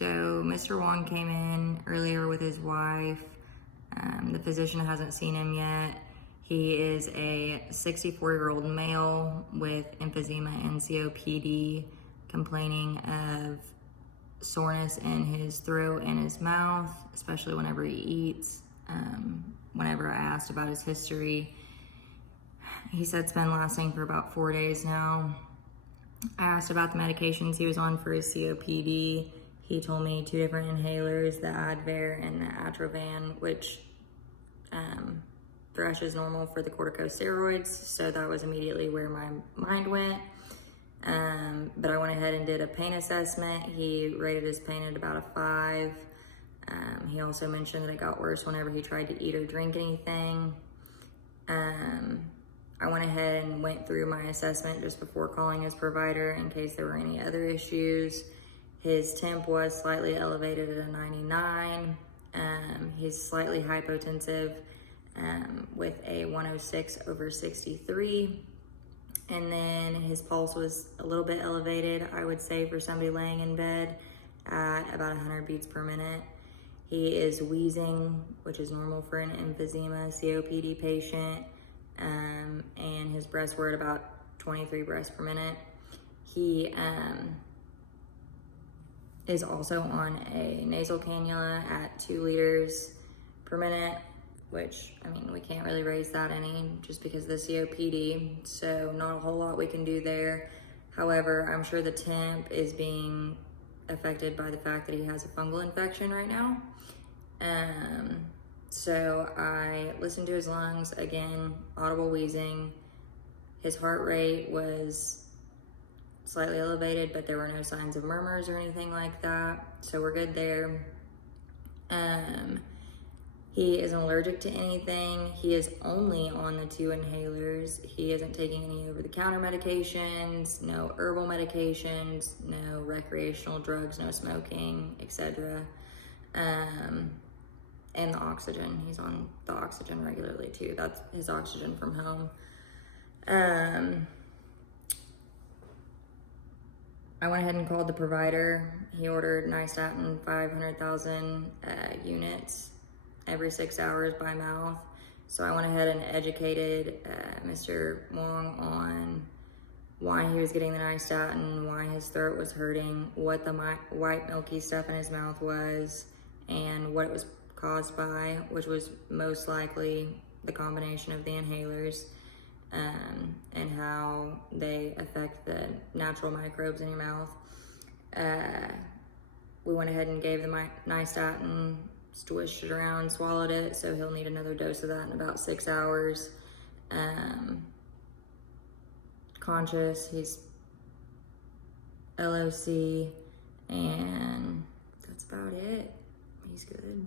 So Mr. Wong came in earlier with his wife. The physician hasn't seen him yet. He is a 64-year-old male with emphysema and COPD, complaining of soreness in his throat and his mouth, especially whenever he eats. Whenever I asked about his history, he said it's been lasting for about 4 days now. I asked about the medications he was on for his COPD. He told me 2 different inhalers, the Advair and the Atrovan, which thrush is normal for the corticosteroids, so that was immediately where my mind went. But I went ahead and did a pain assessment. He rated his pain at about a 5. He also mentioned that it got worse whenever he tried to eat or drink anything. I went ahead and went through my assessment just before calling his provider in case there were any other issues. His temp was slightly elevated at a 99. He's slightly hypotensive with a 106/63. And then his pulse was a little bit elevated, I would say, for somebody laying in bed at about 100 beats per minute. He is wheezing, which is normal for an emphysema COPD patient. And his breaths were at about 23 breaths per minute. He is also on a nasal cannula at 2 liters per minute, which, I mean, we can't really raise that any just because of the COPD, so not a whole lot we can do there. However, I'm sure the temp is being affected by the fact that he has a fungal infection right now. So I listened to his lungs, again, audible wheezing. His heart rate was slightly elevated, but there were no signs of murmurs or anything like that, so we're good there. He isn't allergic to anything. He is only on the 2 inhalers. He isn't taking any over-the-counter medications, no herbal medications, no recreational drugs, no smoking, etc. And the oxygen. He's on the oxygen regularly too. That's his oxygen from home. I went ahead and called the provider. He ordered nystatin 500,000 units every 6 hours by mouth. So I went ahead and educated Mr. Wong on why he was getting the nystatin, why his throat was hurting, what the white milky stuff in his mouth was, and what it was caused by, which was most likely the combination of the inhalers, and how they affect the natural microbes in your mouth. We went ahead and gave the nystatin, swished it around, swallowed it, so he'll need another dose of that in about 6 hours. Conscious, he's LOC, and that's about it. He's good.